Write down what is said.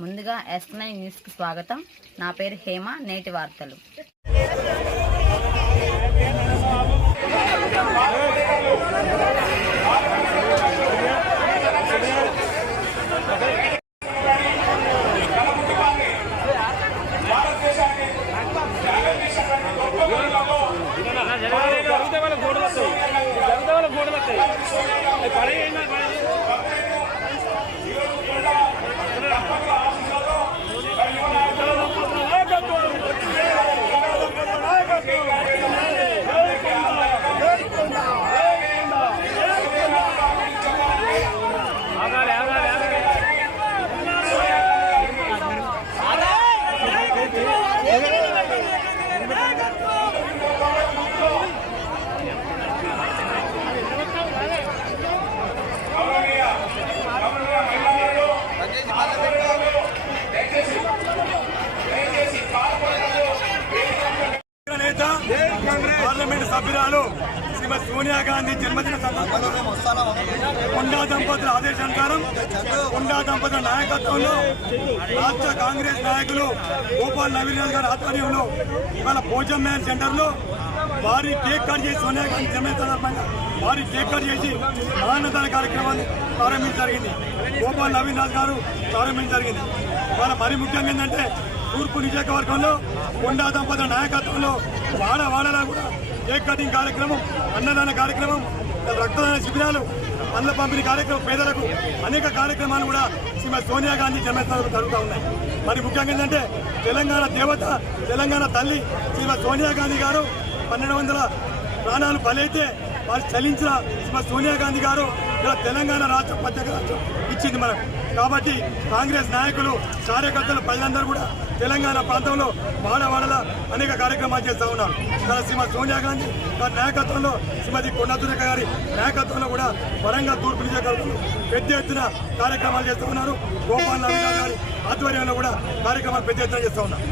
ముందుగా yes nine న్యూస్కి స్వాగతం. నా పేరు హేమ నేటి వార్తలు. జరిగితే వాళ్ళ గోడలు వస్తాయి వాళ్ళ గోడలు వస్తాయి సభ్యురాలు శ్రీమతి సోనియా గాంధీ జన్మదిన సందర్భంగా కొండా దంపతుల ఆదేశానుసారం కొండా దంపతుల నాయకత్వంలో రాష్ట్ర కాంగ్రెస్ నాయకులు గోపాల్ నవీన్ గారి ఆధ్వర్యంలో ఇవాళ భోజన్ మ్యాన్ సెంటర్లో భారీ కేక్ కట్ చేసి సోనియా గాంధీ జన్మదిన సందర్భంగా భారీ కేక్ కట్ చేసి ఆనందాల కార్యక్రమాన్ని ప్రారంభించడం జరిగింది. గోపాల్ నవీన్ రాజ్ గారు ప్రారంభించడం జరిగింది. ఇవాళ మరీ ముఖ్యంగా ఏంటంటే తూర్పు నియోజకవర్గంలో కొండా దంపతుల నాయకత్వంలో వాడ వాడలా కూడా కేక్ కటింగ్ కార్యక్రమం అన్నదాన కార్యక్రమం రక్తదాన శిబిరాలు పండ్ల పంపిణీ కార్యక్రమం పేదలకు అనేక కార్యక్రమాలు కూడా శ్రీమతి సోనియా గాంధీ జన్మస్థానంలో జరుగుతూ ఉన్నాయి. మరి ముఖ్యంగా ఏంటంటే తెలంగాణ దేవత తెలంగాణ తల్లి శ్రీమతి సోనియా గాంధీ గారు పన్నెండు వందల ప్రాణాలు బలైతే వారు చలించిన శ్రీమతి సోనియా గాంధీ గారు ఇలా తెలంగాణ రాష్ట్ర ప్రత్యేక రాష్ట్రం ఇచ్చింది మనకు. కాబట్టి కాంగ్రెస్ నాయకులు కార్యకర్తలు ప్రజలందరూ కూడా తెలంగాణ ప్రాంతంలో వాడవాడల అనేక కార్యక్రమాలు చేస్తూ ఉన్నారు. తన శ్రీమతి సోనియా గాంధీ తన నాయకత్వంలో శ్రీమతి కొండతురేఖ గారి నాయకత్వంలో కూడా వరంగల్ తూర్పు నియోజకవర్గంలో పెద్ద ఎత్తున కార్యక్రమాలు చేస్తూ ఉన్నారు. గోపాల్ నవీన్ గారి ఆధ్వర్యంలో కూడా కార్యక్రమాలు పెద్ద ఎత్తున చేస్తూ ఉన్నారు.